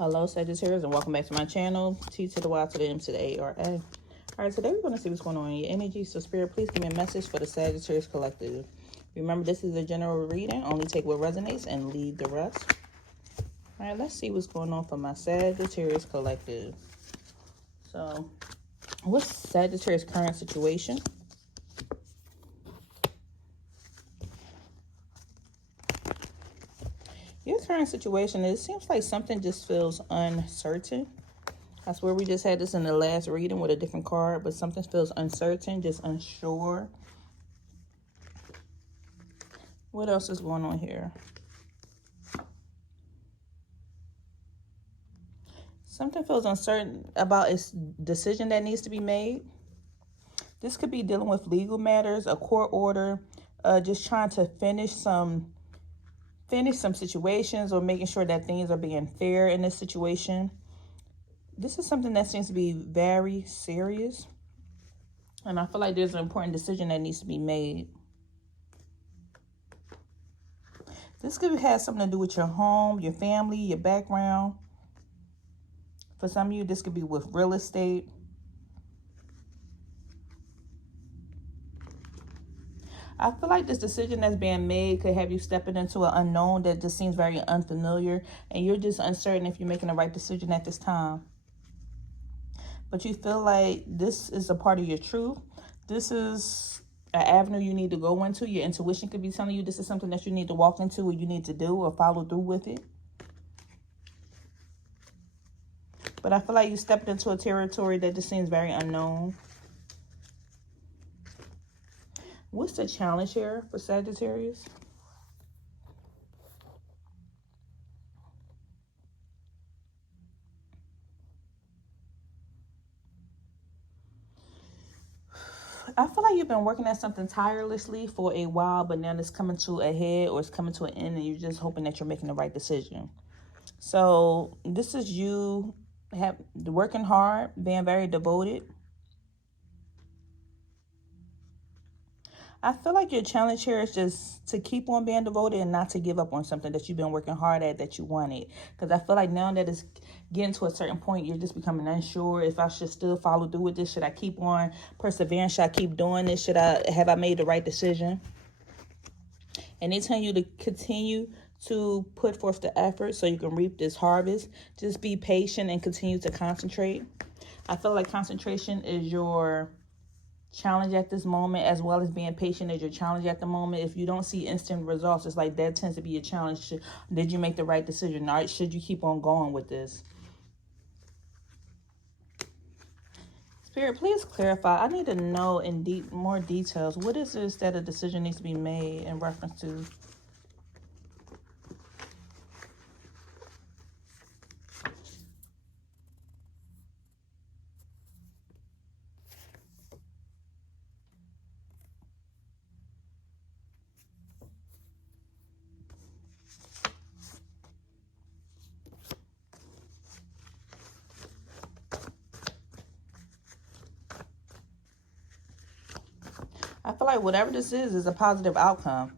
Hello, Sagittarius, and welcome back to my channel. T to the Y to the M to the A-R-A. All right, today we're going to see what's going on in your energy. So, Spirit, please give me a message for the Sagittarius Collective. Remember, this is a general reading. Only take what resonates and leave the rest. All right, let's see what's going on for my Sagittarius Collective. So, what's Sagittarius' current situation? Your current situation, it seems like something just feels uncertain. I swear we just had this in the last reading with a different card, but something feels uncertain, just unsure. What else is going on here? Something feels uncertain about its decision that needs to be made. This could be dealing with legal matters, a court order, just trying to finish some situations or making sure that things are being fair in this situation. This is something that seems to be very serious. And I feel like there's an important decision that needs to be made. This could have something to do with your home, your family, your background. For some of you, this could be with real estate. I feel like this decision that's being made could have you stepping into an unknown that just seems very unfamiliar. And you're just uncertain if you're making the right decision at this time. But you feel like this is a part of your truth. This is an avenue you need to go into. Your intuition could be telling you this is something that you need to walk into or you need to do or follow through with it. But I feel like you stepped into a territory that just seems very unknown. What's the challenge here for Sagittarius? I feel like you've been working at something tirelessly for a while, but now it's coming to a head or it's coming to an end and you're just hoping that you're making the right decision. So this is you working hard, being very devoted. I feel like your challenge here is just to keep on being devoted and not to give up on something that you've been working hard at that you wanted. Because I feel like now that it's getting to a certain point, you're just becoming unsure if I should still follow through with this. Should I keep on persevering? Should I keep doing this? Have I made the right decision? And they tell you to continue to put forth the effort so you can reap this harvest. Just be patient and continue to concentrate. I feel like concentration is your challenge at this moment, as well as being patient is your challenge at the moment. If you don't see instant results, it's like that tends to be a challenge. Did you make the right decision? All right, should you keep on going with this? Spirit, please clarify. I need to know in more details. What is this that a decision needs to be made in reference to? I feel like whatever this is a positive outcome.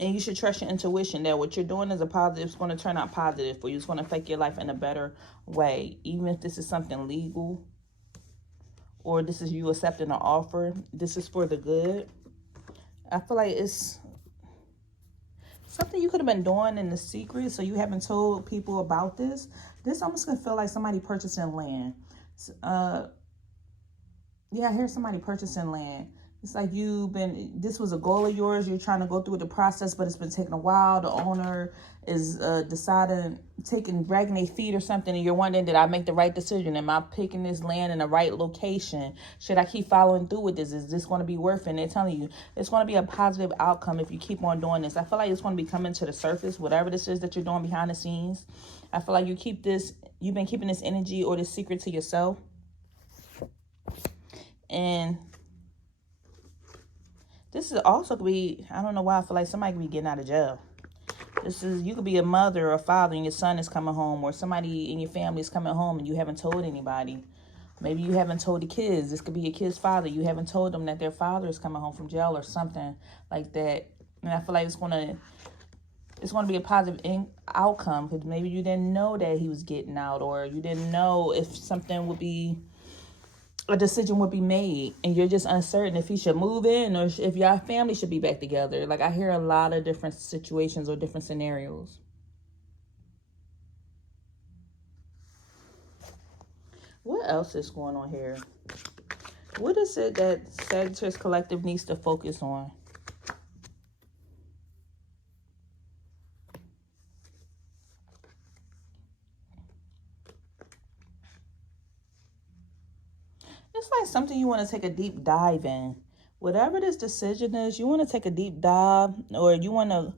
And you should trust your intuition that what you're doing is a positive. It's going to turn out positive for you. It's going to affect your life in a better way. Even if this is something legal or this is you accepting an offer, this is for the good. I feel like it's something you could have been doing in the secret, so you haven't told people about this. This almost going to feel like somebody purchasing land. Yeah, I hear somebody purchasing land. It's like this was a goal of yours. You're trying to go through the process, but it's been taking a while. The owner is dragging their feet or something, and you're wondering, did I make the right decision? Am I picking this land in the right location? Should I keep following through with this? Is this going to be worth it? And they're telling you it's going to be a positive outcome if you keep on doing this. I feel like it's going to be coming to the surface, whatever this is that you're doing behind the scenes. I feel like you've been keeping this energy or this secret to yourself. And this is also could be, I don't know why I feel like somebody could be getting out of jail. You could be a mother or a father and your son is coming home, or somebody in your family is coming home and you haven't told anybody. Maybe you haven't told the kids. This could be your kid's father. You haven't told them that their father is coming home from jail or something like that. And I feel like it's going to it's going to be a positive outcome, because maybe you didn't know that he was getting out, or you didn't know if something would be, a decision would be made, and you're just uncertain if he should move in or if your family should be back together. Like, I hear a lot of different situations or different scenarios. What else is going on here? What is it that Sagittarius Collective needs to focus on? It's like something you want to take a deep dive in. Whatever this decision is, you want to take a deep dive, or you want to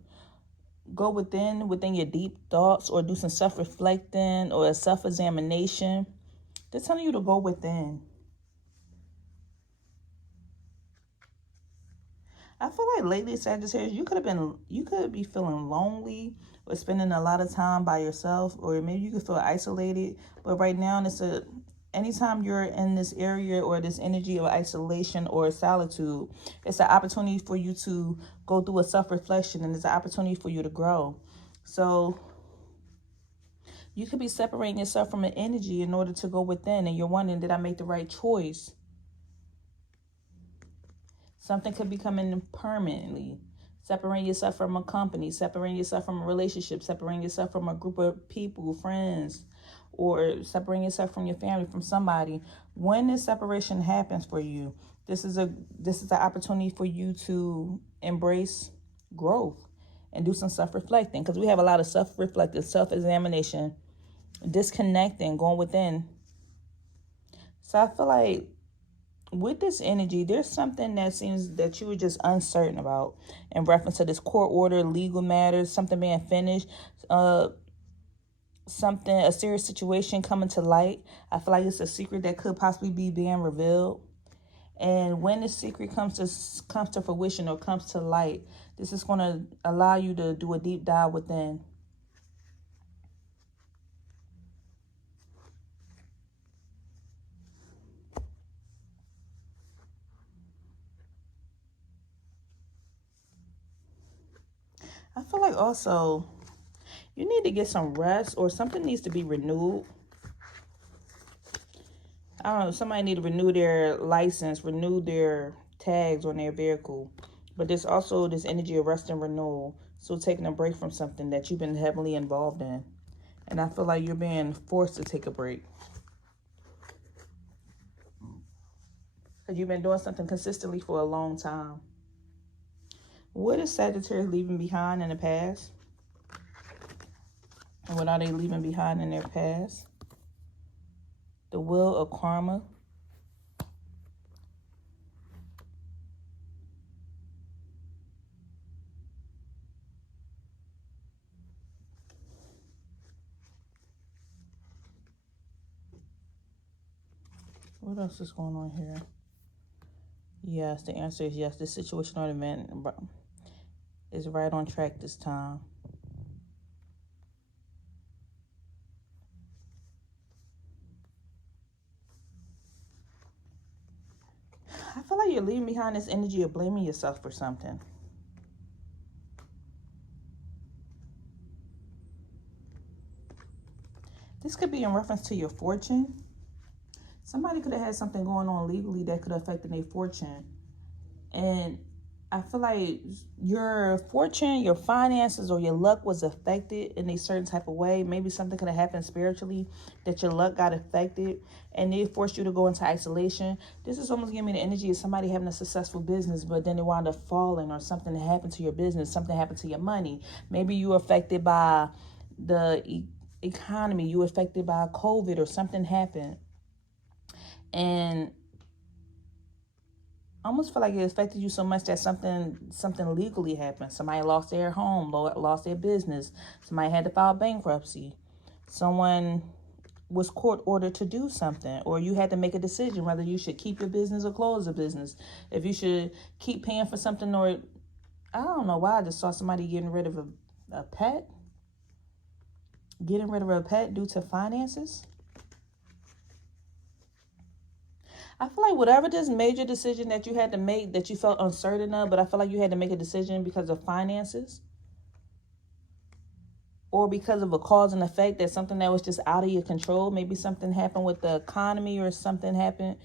go within your deep thoughts, or do some self-reflecting or a self-examination. They're telling you to go within. I feel like lately, Sagittarius, you could be feeling lonely or spending a lot of time by yourself, or maybe you could feel isolated. But right now, anytime you're in this area or this energy of isolation or solitude, it's an opportunity for you to go through a self-reflection, and it's an opportunity for you to grow. So you could be separating yourself from an energy in order to go within, and you're wondering, did I make the right choice? Something could be coming permanently. Separating yourself from a company, separating yourself from a relationship, separating yourself from a group of people, friends, or separating yourself from your family, from somebody. When this separation happens for you, this is an opportunity for you to embrace growth and do some self-reflecting, because we have a lot of self-reflective, self-examination, disconnecting, going within. So I feel like with this energy, there's something that seems that you were just uncertain about in reference to this court order, legal matters, something being finished, a serious situation coming to light. I feel like it's a secret that could possibly be being revealed. And when the secret comes to fruition or comes to light, this is going to allow you to do a deep dive within. I feel like also you need to get some rest, or something needs to be renewed. I don't know, somebody need to renew their license, renew their tags on their vehicle. But there's also this energy of rest and renewal. So taking a break from something that you've been heavily involved in. And I feel like you're being forced to take a break, because you've been doing something consistently for a long time. What is Sagittarius leaving behind in the past? And what are they leaving behind in their past? The Wheel of Karma. What else is going on here? Yes, the answer is yes. This situation or event is right on track this time. I feel like you're leaving behind this energy of blaming yourself for something. This could be in reference to your fortune. Somebody could have had something going on legally that could have affected their fortune. And I feel like your fortune, your finances, or your luck was affected in a certain type of way. Maybe something could have happened spiritually that your luck got affected, and they forced you to go into isolation. This is almost giving me the energy of somebody having a successful business, but then they wound up falling, or something happened to your business, something happened to your money. Maybe you were affected by the economy, you were affected by COVID, or something happened. And I almost feel like it affected you so much that something legally happened. Somebody lost their home, lost their business. Somebody had to file bankruptcy. Someone was court ordered to do something, or you had to make a decision whether you should keep your business or close the business. If you should keep paying for something, or I don't know why I just saw somebody getting rid of a pet. Getting rid of a pet due to finances. I feel like whatever this major decision that you had to make that you felt uncertain of, but I feel like you had to make a decision because of finances. or because of a cause and effect, that something that was just out of your control. Maybe something happened with the economy, or something happened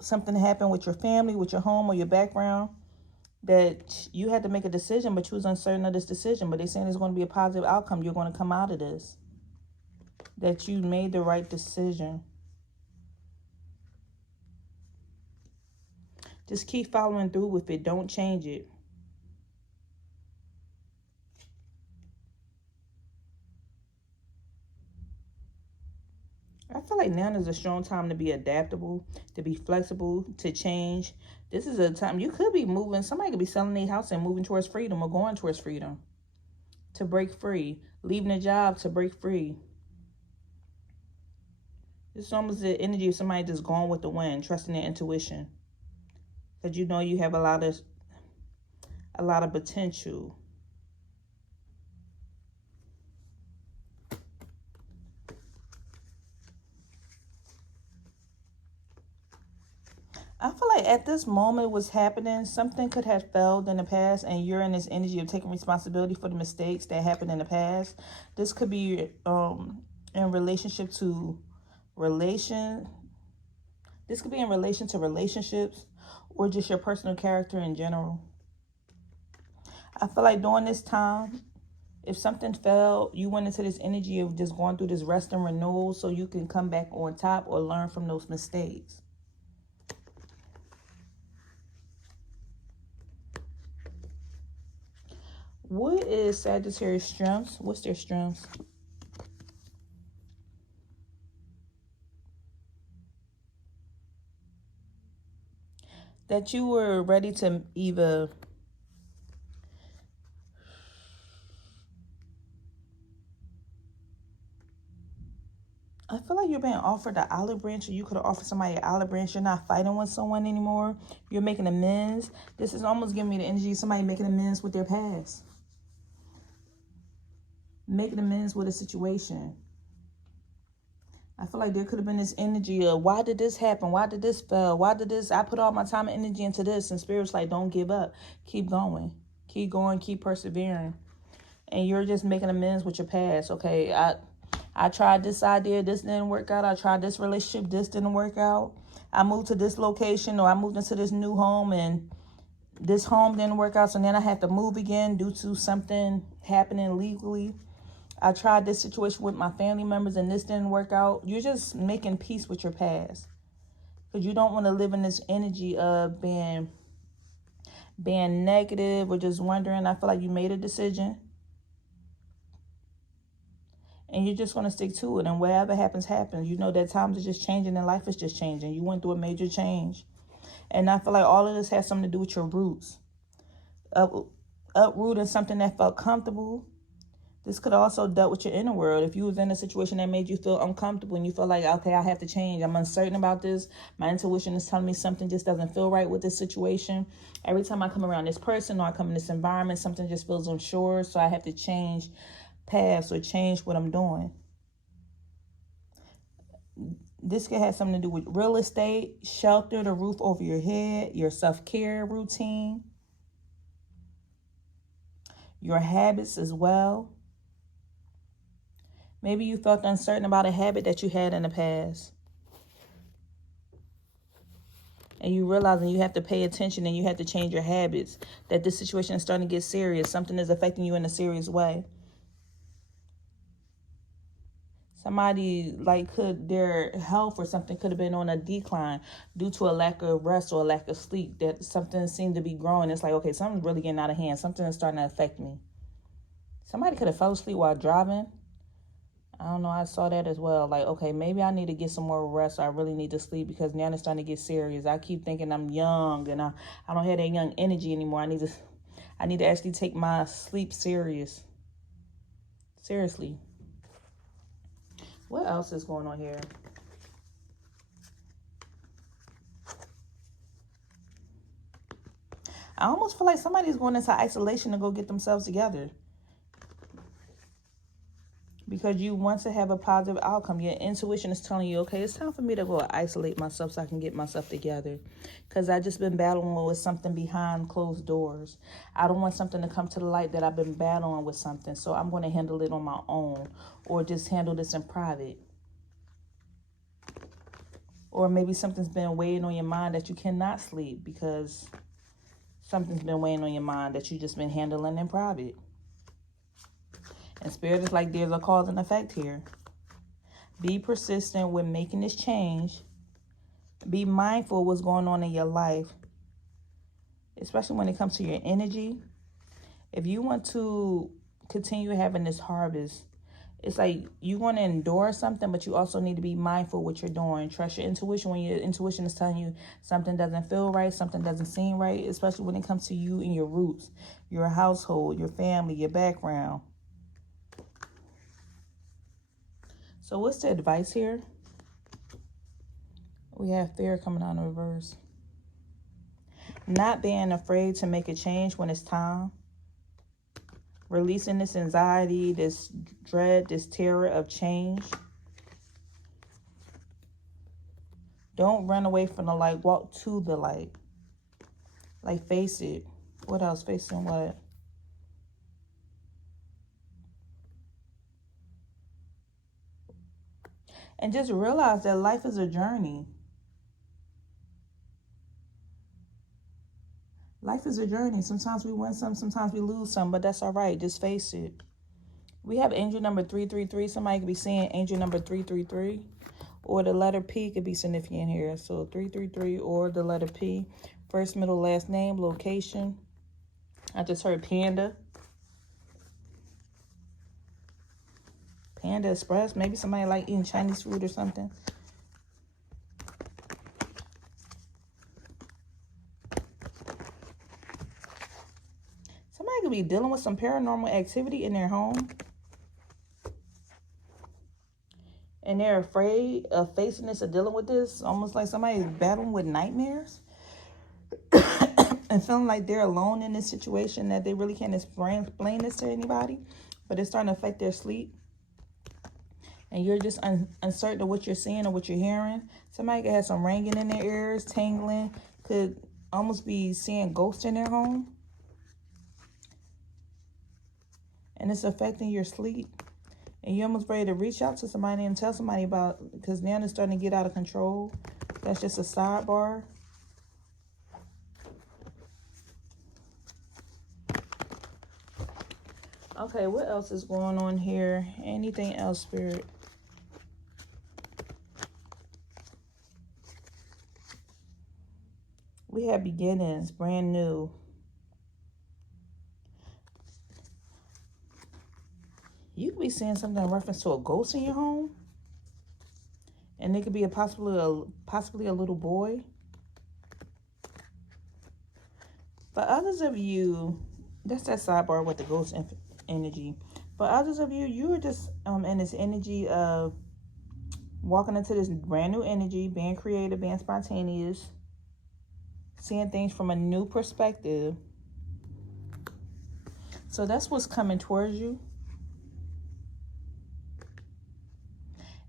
with your family, with your home, or your background, that you had to make a decision, but you was uncertain of this decision. But they're saying it's going to be a positive outcome. You're going to come out of this, that you made the right decision. Just keep following through with it. Don't change it. I feel like now is a strong time to be adaptable, to be flexible, to change. This is a time you could be moving. Somebody could be selling their house and moving towards freedom, or going towards freedom, to break free, leaving a job to break free. It's almost the energy of somebody just going with the wind, trusting their intuition, because you know you have a lot of potential. I feel like at this moment what's happening, something could have failed in the past, and you're in this energy of taking responsibility for the mistakes that happened in the past. This could be in relationship to relation. This could be in relation to relationships, or just your personal character in general. I feel like during this time, if something failed, you went into this energy of just going through this rest and renewal so you can come back on top or learn from those mistakes. What is Sagittarius' strengths? What's their strengths? That you were ready to either I feel like you're being offered an olive branch, or you could have offered somebody an olive branch. You're not fighting with someone anymore. You're making amends. This is almost giving me the energy of somebody making amends with their past. Making amends with a situation. I feel like there could have been this energy of, why did this happen? Why did this fail? Why did this? I put all my time and energy into this. And Spirit's like, don't give up. Keep going. Keep going. Keep persevering. And you're just making amends with your past. Okay, I tried this idea. This didn't work out. I tried this relationship. This didn't work out. I moved to this location, or I moved into this new home, and this home didn't work out. So then I had to move again due to something happening legally. I tried this situation with my family members, and this didn't work out. You're just making peace with your past, because you don't want to live in this energy of being negative or just wondering. I feel like you made a decision, and you're just going to stick to it. And whatever happens, happens. You know that times are just changing and life is just changing. You went through a major change. And I feel like all of this has something to do with your roots. Uprooting something that felt comfortable. This could also dealt with your inner world. If you was in a situation that made you feel uncomfortable and you feel like, okay, I have to change. I'm uncertain about this. My intuition is telling me something just doesn't feel right with this situation. Every time I come around this person, or I come in this environment, something just feels unsure. So I have to change paths or change what I'm doing. This could have something to do with real estate, shelter, the roof over your head, your self-care routine, your habits as well. Maybe you felt uncertain about a habit that you had in the past, and you realizing you have to pay attention and you have to change your habits, that this situation is starting to get serious. Something is affecting you in a serious way. Somebody, like, their health or something could have been on a decline due to a lack of rest or a lack of sleep, that something seemed to be growing. It's like, okay, something's really getting out of hand. Something is starting to affect me. Somebody could have fell asleep while driving. I don't know. I saw that as well. Like, okay, maybe I need to get some more rest. Or I really need to sleep, because now it's starting to get serious. I keep thinking I'm young, and I don't have that young energy anymore. I need to actually take my sleep seriously. What else is going on here? I almost feel like somebody's going into isolation to go get themselves together. because you want to have a positive outcome. Your intuition is telling you, okay, it's time for me to go isolate myself so I can get myself together, because I just been battling with something behind closed doors. I don't want something to come to the light that I've been battling with something, so I'm going to handle it on my own, or just handle this in private. Or maybe something's been weighing on your mind that you cannot sleep because something's been weighing on your mind that you just been handling in private. And Spirit is like, there's a cause and effect here. Be persistent with making this change. Be mindful of what's going on in your life, especially when it comes to your energy. If you want to continue having this harvest, it's like you want to endure something, but you also need to be mindful what you're doing. Trust your intuition when your intuition is telling you something doesn't feel right, something doesn't seem right, especially when it comes to you and your roots, your household, your family, your background. So what's the advice here? We have fear coming out in reverse. Not being afraid to make a change when it's time. Releasing this anxiety, this dread, this terror of change. Don't run away from the light. Walk to the light. Like, face it. What else? Facing what? And just realize that life is a journey. Life is a journey. Sometimes we win some, sometimes we lose some, but that's all right. Just face it. We have angel number 333. Somebody could be saying angel number 333. Or the letter P could be significant here. So 333 or the letter P. First, middle, last name, location. I just heard Panda. Panda Express. Maybe somebody like eating Chinese food or something. Somebody could be dealing with some paranormal activity in their home. And they're afraid of facing this or dealing with this. Almost like somebody's battling with nightmares. And feeling like they're alone in this situation, that they really can't explain this to anybody. But it's starting to affect their sleep. And you're just uncertain of what you're seeing or what you're hearing. Somebody could have some ringing in their ears, tingling. Could almost be seeing ghosts in their home. And it's affecting your sleep. And you're almost ready to reach out to somebody and tell somebody about it, because now it's starting to get out of control. That's just a sidebar. Okay, what else is going on here? Anything else, Spirit? We have beginnings, brand new. You could be seeing something in reference to a ghost in your home. And it could be possibly a little boy. For others of you, that's that sidebar with the ghost energy. For others of you, you are just in this energy of walking into this brand new energy, being creative, being spontaneous, seeing things from a new perspective. So that's what's coming towards you.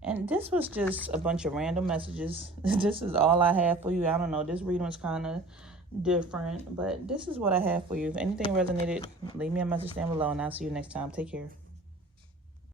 And this was just a bunch of random messages. This is all I have for you. I don't know. This reading was kind of different, but this is what I have for you. If anything resonated, leave me a message down below, and I'll see you next time. Take care.